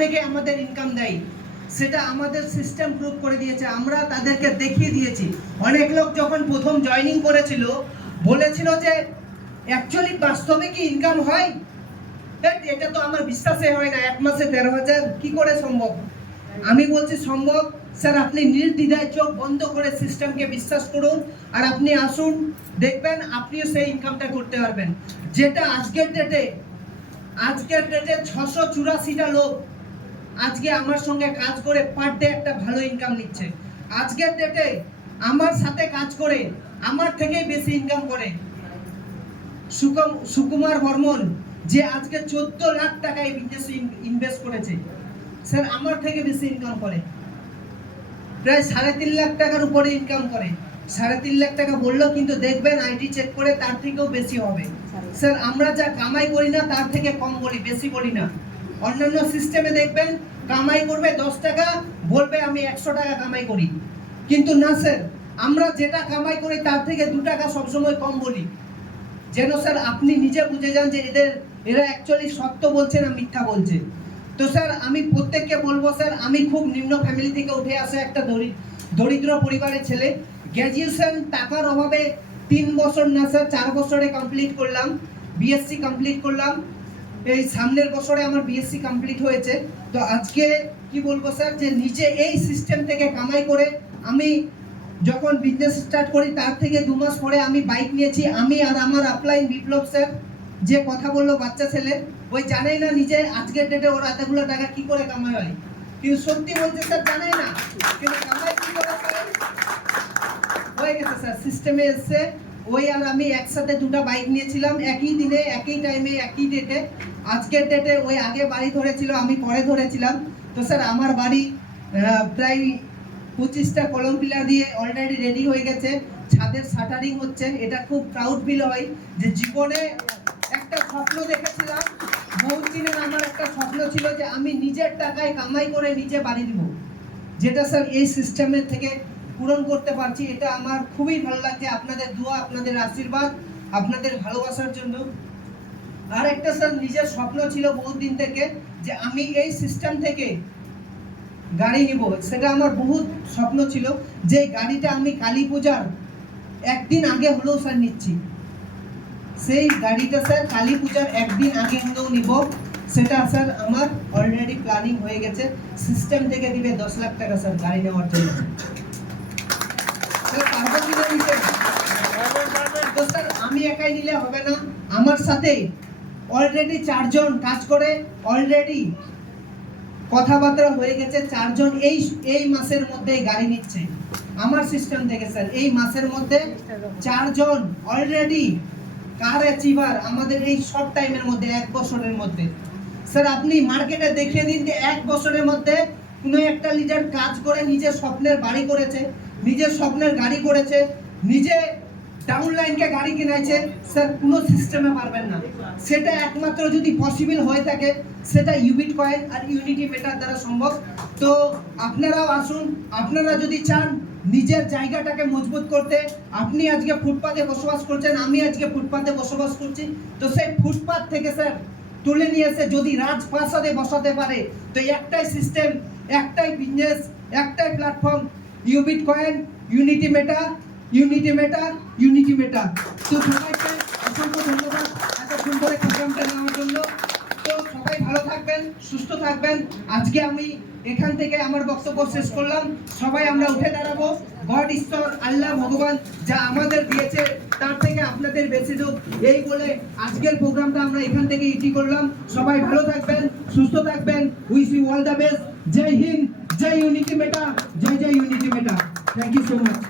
থেকে আমাদের ইনকাম দেয়, সেটা আমাদের সিস্টেম প্রুভ করে দিয়েছে। আমরা তাদেরকে দেখিয়ে দিয়েছি। অনেক লোক যখন প্রথম জয়েনিং করেছিল বলেছিল যে অ্যাকচুয়ালি বাস্তবে কি ইনকাম হয়, এটা তো আমার বিশ্বাসে হয় না, 1 মাসে 13,000 কি করে সম্ভব? আমি বলছি সম্ভব স্যার। আপনি নির্দ্বিধায় চোখ বন্ধ করে সিস্টেমকে বিশ্বাস করুন, আর আপনি আসুন, দেখবেন আপনিও সেই ইনকামটা করতে পারবেন। যেটা আজকের ডেটে 684টা লোক আজকে আমার সঙ্গে কাজ করে পার ডে একটা ভালো ইনকাম নিচ্ছে। আজকের ডেটে আমার সাথে কাজ করে আমার থেকে বেশি ইনকাম করে সুকুমার বর্মন, যে আজকে 14 লাখ টাকা এই বিজনেসে ইনভেস্ট করেছে, স্যার আমার থেকে বেশি ইনকাম করে। প্রায় 3.5 লাখ টাকার উপরে ইনকাম করে। 3.5 লাখ টাকা বললো, কিন্তু দেখবেন আইডি চেক করে তার থেকেও বেশি হবে। স্যার আমরা যা কামাই করি না তার থেকে কম বলি, বেশি বলি না। অন্যান্য সিস্টেমে দেখবেন কামাই করবে 10 টাকা, বলবে আমি 100 টাকা কামাই করি, কিন্তু না স্যার, আমরা যেটা কামাই করি তার থেকে 2 টাকা সবসময় কম বলি, যেন স্যার আপনি নিজে বুঝে যান যে এরা অ্যাকচুয়ালি সত্য বলছে না মিথ্যা বলছে। তো স্যার আমি প্রত্যেককে বলবো, স্যার আমি খুব নিম্ন ফ্যামিলি থেকে উঠে আসা একটা দরিদ্র পরিবারের ছেলে। গ্র্যাজুয়েশন টাকার অভাবে 3 বছর না স্যার 4 বছরে কমপ্লিট করলাম, বিএসসি কমপ্লিট করলাম। এই সামনের বছরে আমার বিএসসি কমপ্লিট হয়েছে। তো আজকে কি বলবো স্যার, যে নিজে এই সিস্টেম থেকে কামাই করে আমি যখন বিজনেস স্টার্ট করি তার থেকে 2 মাস পরে আমি বাইক নিয়েছি। আমি আর আমার আপলাইন বিপ্লব স্যার, যে কথা বললো বাচ্চা ছেলে, ওই জানেই না নিজে আজকের ডেটে ওর এতগুলো টাকা কি করে কামাই হয়, কিন্তু সত্যি বলতে স্যার জানেই না, কিন্তু কামাই কি করে হয়ে গেছে স্যার, সিস্টেমে এসছে। ওই আর আমি একসাথে 2টা বাইক নিয়েছিলাম, একই দিনে একই টাইমে একই ডেটে। আজকের ডেটে ওই আগে বাড়ি ধরেছিল, আমি পরে ধরেছিলাম। তো স্যার আমার বাড়ি প্রায় 25টা কলম পিলার দিয়ে অলরেডি রেডি হয়ে গেছে, ছাদের শাটারিং হচ্ছে। এটা খুব প্রাউড ফিল হয় যে জীবনে একটা স্বপ্ন দেখেছিলাম বহু দিনের, আমার একটা স্বপ্ন ছিল যে আমি নিজের টাকায় কামাই করে নিজে বাড়ি দিব, যেটা স্যার এই সিস্টেমের থেকে পূরণ করতে পারছি। এটা আমার খুবই ভালো লাগছে, আপনাদের দোয়া, আপনাদের আশীর্বাদ, আপনাদের ভালোবাসার জন্য। আর একটা স্যার নিজের স্বপ্ন ছিল বহুত দিন থেকে যে আমি এই সিস্টেম থেকে গাড়ি নিব, সেটা আমার বহুত স্বপ্ন ছিল। যে গাড়িটা আমি কালী পূজার একদিন আগে হলেও স্যার নিচ্ছি, সেই গাড়িটা স্যার কালী পূজার একদিন আগে হলেও নিব। সেটা স্যার আমার অলরেডি প্ল্যানিং হয়ে গেছে। সিস্টেম থেকে দিবে 10 লাখ টাকা স্যার গাড়ি নেওয়ার জন্য। তো স্যার আমি একাই নিলে হবে না, আমার সাথে অলরেডি 4 জন কাজ করে, অলরেডি কথাবার্তা হয়ে গেছে। 4 জন এই মাসের মধ্যে গাড়ি নিচ্ছে আমার সিস্টেম থেকে স্যার। এই মাসের মধ্যে 4 জন অলরেডি কার অ্যাচিভার আমাদের এই শর্ট টাইমের মধ্যে, 1 বছরের মধ্যে। স্যার আপনি মার্কেটে দেখিয়ে দিন যে 1 বছরের মধ্যে কোনো একটা লিডার কাজ করে নিজের স্বপ্নের বাড়ি করেছে, নিজের স্বপ্নের গাড়ি করেছে, নিজে ডাউনলাইনকে গাড়ি কিনাইছে। স্যার কোনো সিস্টেমে পারবেন না, সেটা একমাত্র যদি পসিবল হয়ে থাকে সেটা ইউবিট কয়েন আর ইউনিটি মেটার দ্বারা সম্ভব। তো আপনারাও আসুন, আপনারা যদি চান নিজের জায়গাটাকে মজবুত করতে। আপনি আজকে ফুটপাতে বসবাস করছেন, আমি আজকে ফুটপাতে বসবাস করছি। তো সেই ফুটপাত থেকে স্যার তুলে নিয়ে এসে যদি রাজপ্রাসাদে বসাতে পারে, তো একটাই সিস্টেম, একটাই বিজনেস, একটাই প্ল্যাটফর্ম, ইউবিট কয়েন, ইউনিটি মেটার, ইউনিটি মেটার, ইউনিটি মেটার। তো সবাইকে অসংখ্য ধন্যবাদ এতক্ষণ ধরে প্রোগ্রামটা নেওয়ার জন্য। তো সবাই ভালো থাকবেন, সুস্থ থাকবেন। আজকে আমি এখান থেকে আমার বক্তব্য শেষ করলাম। সবাই আমরা উঠে দাঁড়াবো। গড, ঈশ্বর, আল্লাহ, ভগবান যা আমাদের দিয়েছে তার থেকে আপনাদের বেশি যোগ, এই বলে আজকের প্রোগ্রামটা আমরা এখান থেকে ইতি করলাম। সবাই ভালো থাকবেন, সুস্থ থাকবেন। Wish you all the best. জয় হিন্দ, জয় ইউনিটি মেটা, জয় জয় unity meta. Thank you so much.